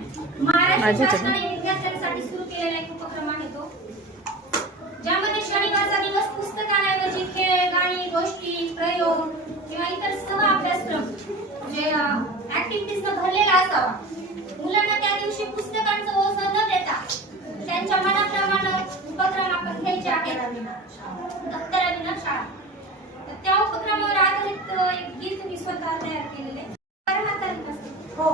महाराष्ट्र शासनाने विद्यार्थ्यांसाठी सुरू केलेला एक उपक्रम आहे तो, ज्यामध्ये शनिवारचा दिवस पुस्तकांऐवजी खेळ, गाणी, गोष्टी, प्रयोग किंवा इतर सह अभ्यासक्रम जे ऍक्टिव्हिटीज न भरलेला असावा. मुलांना त्या दिवशी पुस्तकांचं ओझं न देता त्यांच्या मनाप्रमाणे उपक्रम आपण घ्यायचे आहेत. दप्तराविना शाळा. त्या उपक्रमावर आधारित एक गीत मी स्वतः तयार केलेले. हो.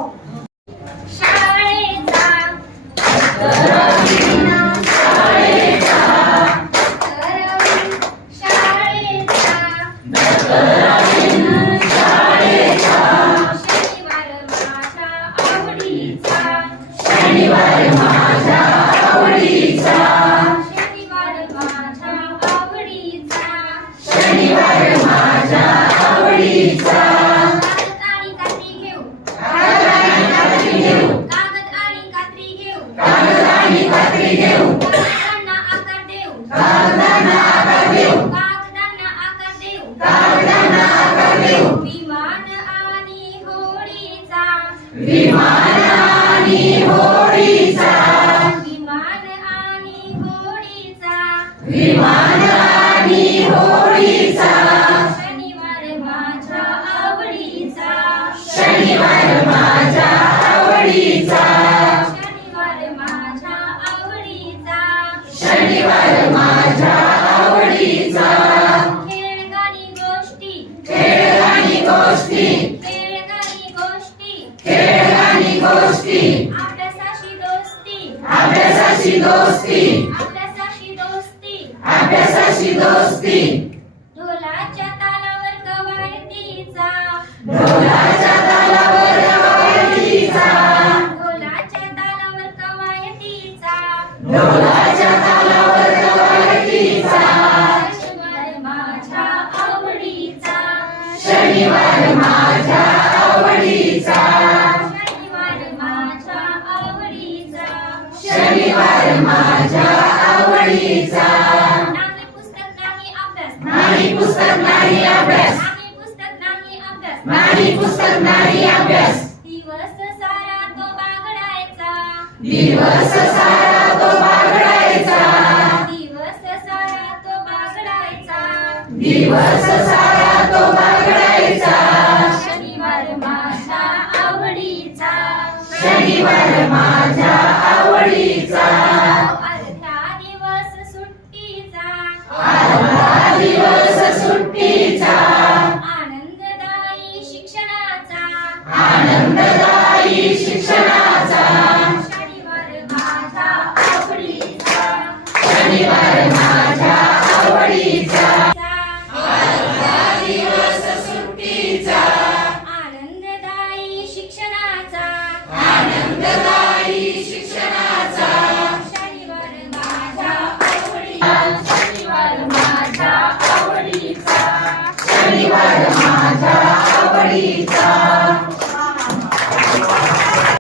अभ्यासाशी दोस्ती. ढोलाच्या तालावर कवायतीचा, ढोलाच्या तालावर कवायतीचा, ढोलाच्या तालावर कवायतीचा, ढोलाच्या तालावर कवायतीचा. शनिवार माझ्या आवडीचा, शनिवार माझ्या आवडीचा, शनिवार माझ्या आवडीचा, शनिवार माझ्या आवडीचा. नाही पुस्तक नाही अभ्यास, नाही पुस्तक नाही अभ्यास, नाही पुस्तक नाही अभ्यास, नाही पुस्तक नाही अभ्यास. दिवस सारा तो बागडायचा, दिवस सारा तो बागडायचा, दिवस सारा तो बागडायचा, दिवस सारा तो बागडायचा. शनिवार माझ्या आवडीचा, शनिवार माझ्या आवडीचा. अर्धा दिवस सुट्टीचा, अर्धा दिवस सुट्टीचा, आनंददायी शिक्षणाचा, आनंददायी शिक्षणाचा. शनिवार माझ्या आवडीचा, शनिवार माझ्या आवडीचा. अर्धा दिवस सुट्टीचा, आनंददायी शिक्षणाचा, आनंददायी शिक्षणाचा. शनिवार माझ्या आवडीचा, शनिवार माझ्या आवडीचा, शनिवार माझ्या आवडीचा.